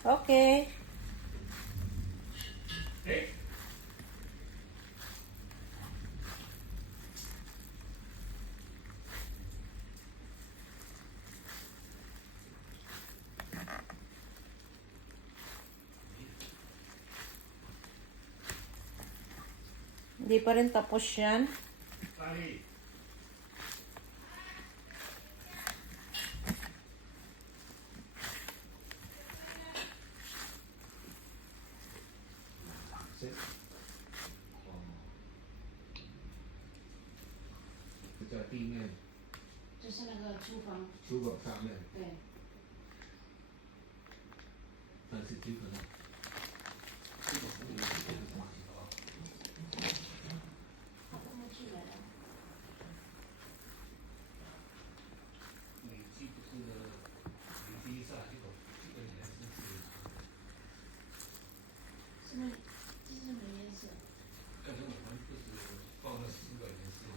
Okay. Hindi pa rin tapos yan.在地面，就是那个厨房，厨房上面，对，但是基本上，这个服务员是这个东西的啊。他怎么进来的？你既不是你第一下这个颜色是，什么？这是什么颜色？但是我们不是放了4个颜色。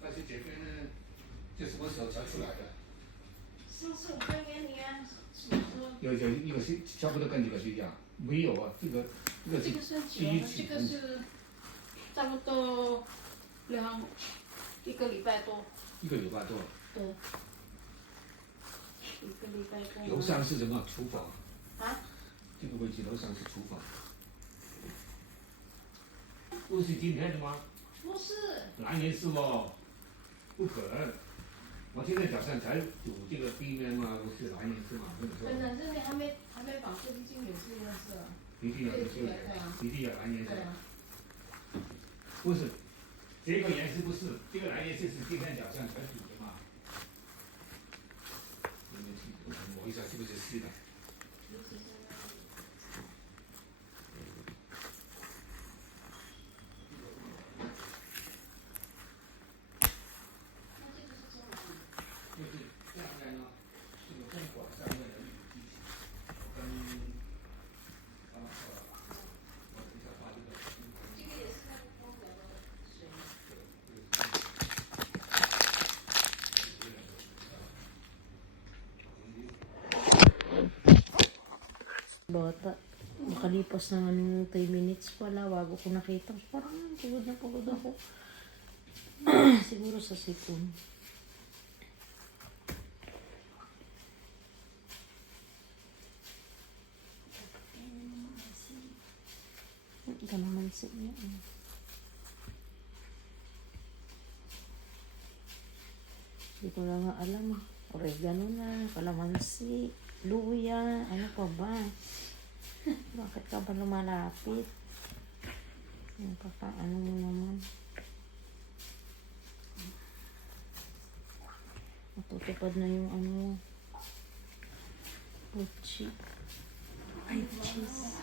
但是这边呢，这什么时候才出来的？上次我分给你啊，什么时候？有一个是差不多跟这个是一样，没有啊，这个这个是第一期这个是差不多1个礼拜多。1个礼拜多。对。1个礼拜多。楼上是什么？厨房。啊？这个位置楼上是厨房。不是今天的吗？不是。蓝颜色哦，不可能。我今天早上才煮这个地面嘛，不是蓝颜色嘛？本来这里还没绑，这已经有这颜色。一定要有这个，一定要蓝颜色。对啊。不是，这个颜色不是，这个蓝颜色是今天早上才煮的嘛？有没有记得？摸一下是不是湿的？Bata. Makalipas naman 3 minutes pala bago ko nakita. Parang pagod na pagod ako. Siguro sa sipon. Ito naman siya. Hindi ko na nga alam. Oregano na, kalamansi, luya, ano pa ba? Bakit ka ba lumalapit? Yung ano mo naman. Matutupad na yung ano. Puchi. Ay, cheese.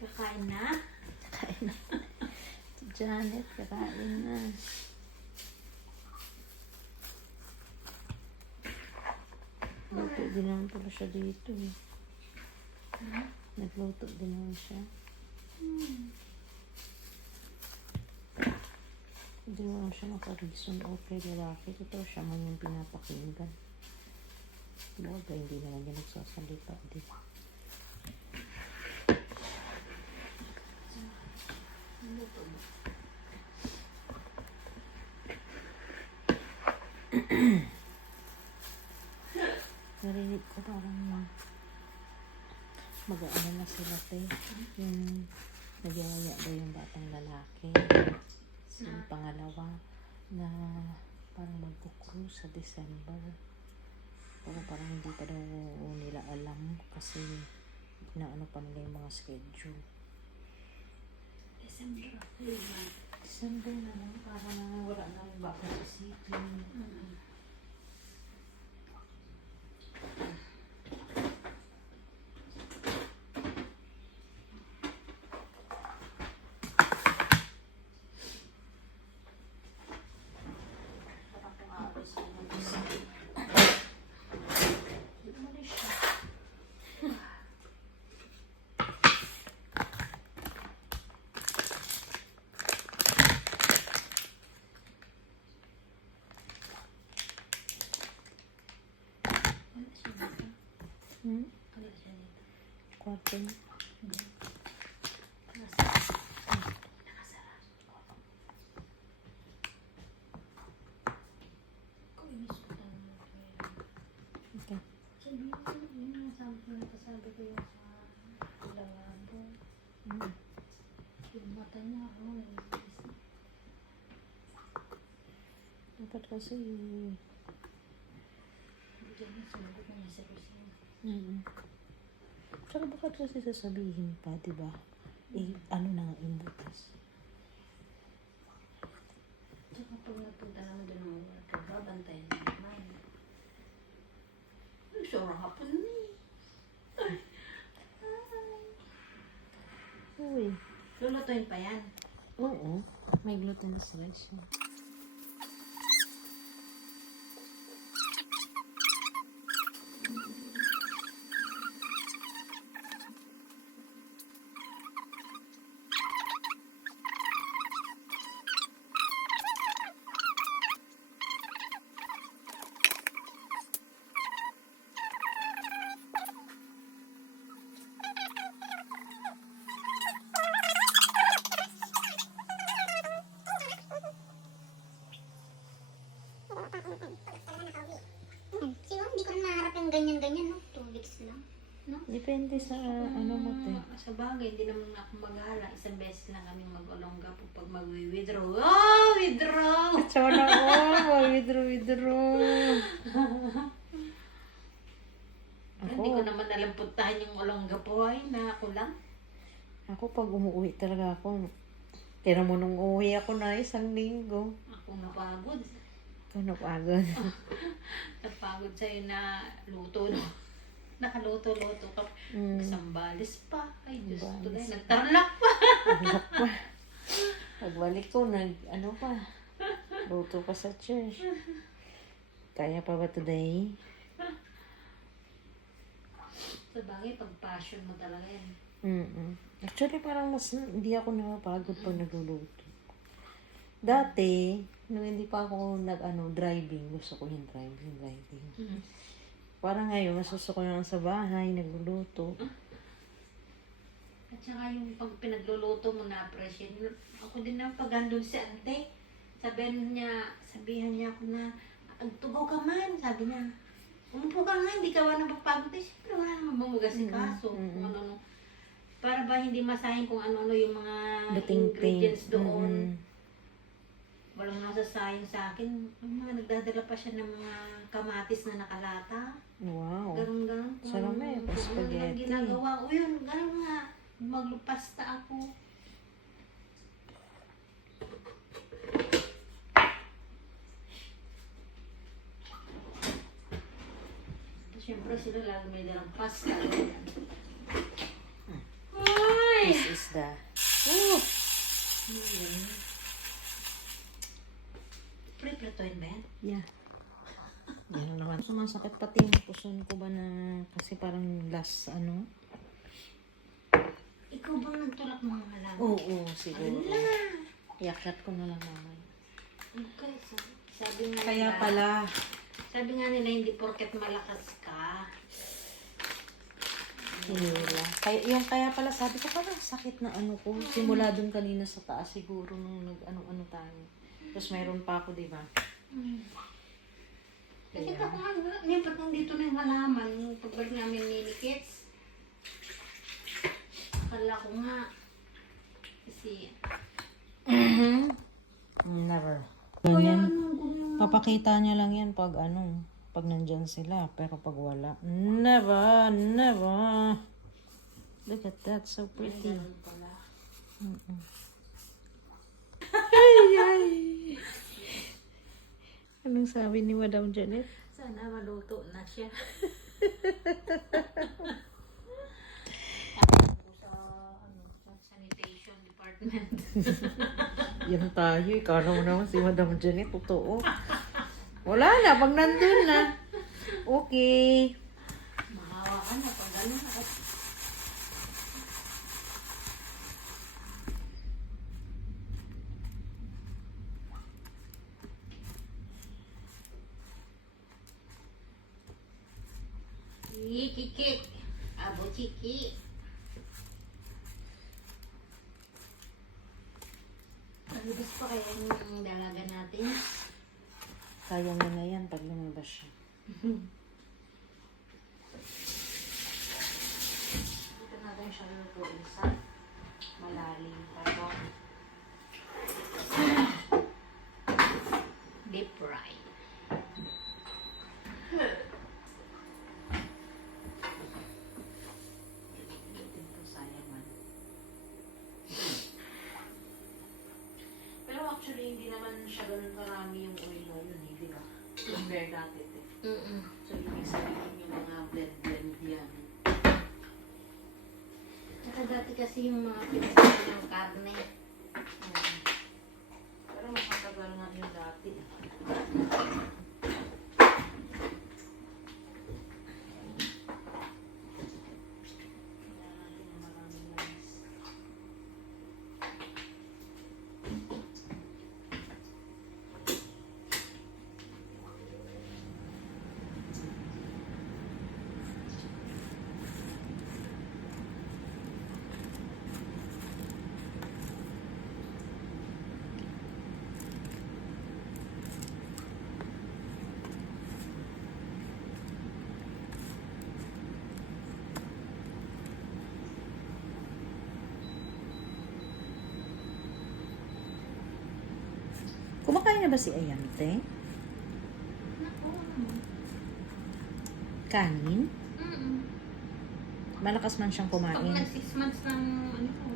Kakain na? Kakain na. Si Janet, kakain na. Luto din naman pala siya dito eh. Nagluto din naman siya. Hindi mo naman siya makareason okay lalaki. Ito siya man yung pinapakinggan. Baga hindi naman niya nagsasalita din. Luto mo. Narinig ko parang mag-ano na sila tayo. Yung nagyaya daw yung batang lalaki. Yung pangalawa na parang magpo-cruise sa December. Pero parang hindi pa daw nila alam kasi inaano pa nila yung mga schedule. December na lang, parang wala na yung baka sa city. Parang kung aalis ko ng December. Umalis siya. Kwarto niya. Okay. Sabi ko yung sa lalabo. Yung mata niya, Dapat kasi diyan yung sumagot na niya sa kusina. Tsaka bakit kasi sasabihin pa, diba? Ano na nga yung butas. Tsaka pag nagpunta naman doon ng worker, babantayan na naman. Sobrang hapon na eh. Uy. Lulutuin pa yan. Oo. May glutinous rice yun. Siguro hindi ko na maharap yung ganyan-ganyan, no? 2 weeks lang. No? Depende sa ano mo te. Sa bagay, hindi naman ako mag-ahala. Isang beses lang kami mag-olongga po pag mag-withdraw. Oh, withdraw! Sana all. Withdraw. Hindi ko naman alam puntahan yung olongga po ay na ako lang. Ako pag umuwi talaga ako. Kaya mo nung uwi ako na 1 linggo. Ako napagod. Ano agad? Napagod sa'yo na luto, no? Nakaluto-luto ka. Sambales pa. Ay, Diyos ko Sambales dahil. Nagtarlak pa. Anak pa. Pagbalik ko, ano pa, luto pa sa church. Kaya pa ba today? Sa bagay, pag passion mo talaga yan. Actually, parang mas hindi ako napapagod pag nagluluto. Dati, nung hindi pa ako driving, gusto ko yung driving. Parang ngayon, masuso ko lang sa bahay, nagluluto. At saka yung pag pinagluluto mo na appreciate. Ako din na pag andun si ante, sabihan niya ako na, agtugaw ka man, sabi niya. Umupo ka nga, hindi ka wala napapagod. Eh, siyempre wala naman bumugas si kaso. Kung ano, para ba hindi masahin kung ano-ano yung mga ingredients doon. Walang nasasayang sa akin. Yung mga nagdadala pa siya ng mga kamatis na nakalata. Wow. Ganun. Sarap eh, Kung ano spaghetti. lang ginagawa ko yun. Ganun nga. Maglupasta ako. Siyempre sila lagi may dalang pasta. Ay! This is the... Pre-pretoin ba yan? Yeah. Yan naman. Sumasakit pati yung puson ko ba na kasi parang last Ikaw bang nagtulak ng mga halaman? Oo, siguro. Ala! Yakyat ko na lang mamay. Okay, sabi nga Kaya nila, pala, sabi nga nila hindi porket malakas ka. hinila. Kaya pala sabi ko parang sakit na ko. Simula dun kanina sa taas siguro nung nag-ano tayo. Tapos mayroon pa ako, di ba? Nakita ko nga, ba't nandito na yung halaman, yung pagbalik namin ni Kids. Akala ko nga, si... Never. Ganyan. Papakita niya lang yan pag pag nandyan sila. Pero pag wala, never, never. Look at that, so pretty. Ay. Anong sabi ni Madam Janet? Sana maluto na siya. Sa sanitation department. Yan tayo, ikaw naman si Madam Janet, totoo. Wala na, pag nandun na. Okay. Mahawa ka na pag gano'n. Kiki. Abo Chiki. Lumabas pa kaya yung dalaga natin? Kaya niya na yan pag lumabas siya. Dito natin siya lutuin sa malalim. Pero deep fry. Pero actually, hindi naman siya ganun karami yung oil ngayon, di ba? Compare dati. So, ibig sabihin yung mga blend yan. Tsaka dati kasi yung mga pinasal ng karne. Pero mas matagal nga yung dati. Kumakain na ba si Ayante? Kanin? Malakas man siyang Pag kumain. nag 6 months ng ano ko.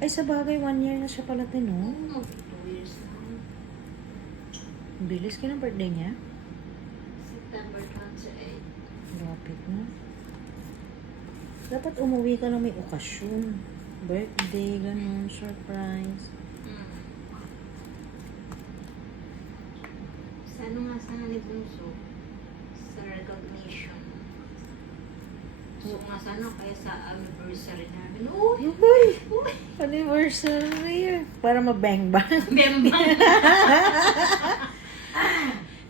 Ay, sa bagay, 1 year na siya pala no? 2 years na. Ang bilis ka ng birthday niya. September 28. Lapit na. Dapat umuwi ka na may okasyon. Birthday, ganun, surprise. Sa ano nga sana ni Bunso? Sa recognition. So nga sana kaya sa anniversary namin. Uy! Uy! Anniversary! Para mabang-bang. Bembang!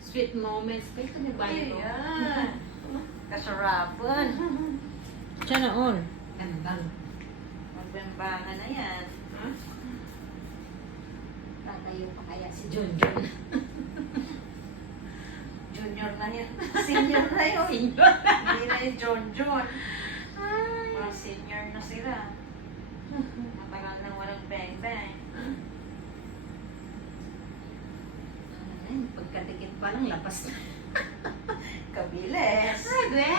Sweet moments. Kaya ito may bayo. Kasarapan. Siya na all. Bembang. Magbambangan na yan. Tatayo pa kaya si Junjun. Junior na yan. Senior na yun. Senior. Hindi na yung John. Mga senior na sila. Matagal nang walang bang-bang. Ay, pagkadikit pa lang, lapas na. Kabilis. Ay, be!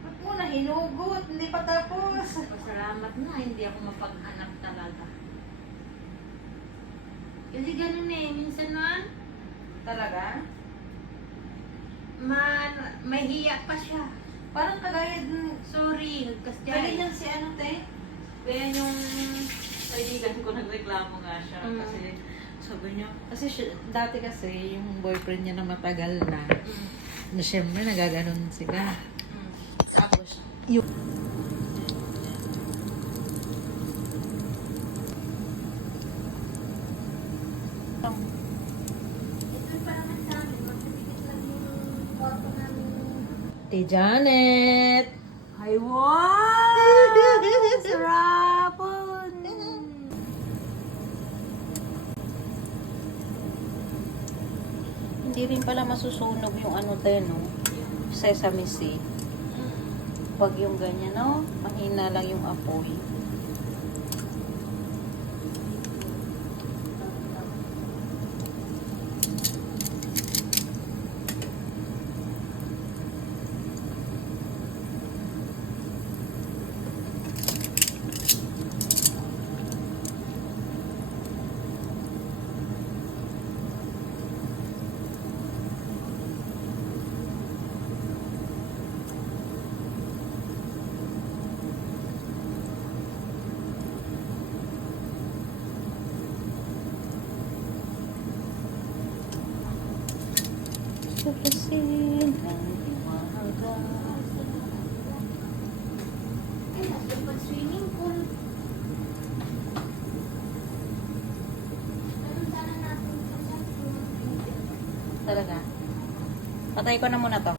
Ba't mo na hinugot? Hindi pa tapos. Pasalamat na, hindi ako mapaghanap talaga. Kasi ganun eh, minsan na, Talaga? may hiya pa siya. Parang kagaya dun. Sorry, Ganyan si ano, te? Kaya yung kaibigan ko nagreklamo nga siya. Mm. Kasi sabi niya, kasi dati kasi yung boyfriend niya na matagal na, na syempre nagaganon sila. Tapos, Yung ito pa naman sa amin, magkadikit lang yung kwarto namin. Ate Janet! Ay, wow! Sarapon! Hindi rin pala masusunog yung ano tayo, no? Sesame seed. Pag yung ganyan, no? Mahina lang yung apoy. Gising ang umaga. Ay, nasa pag swimming pool. Ganun sana natin sa chat. Talaga. Patay ko na muna to.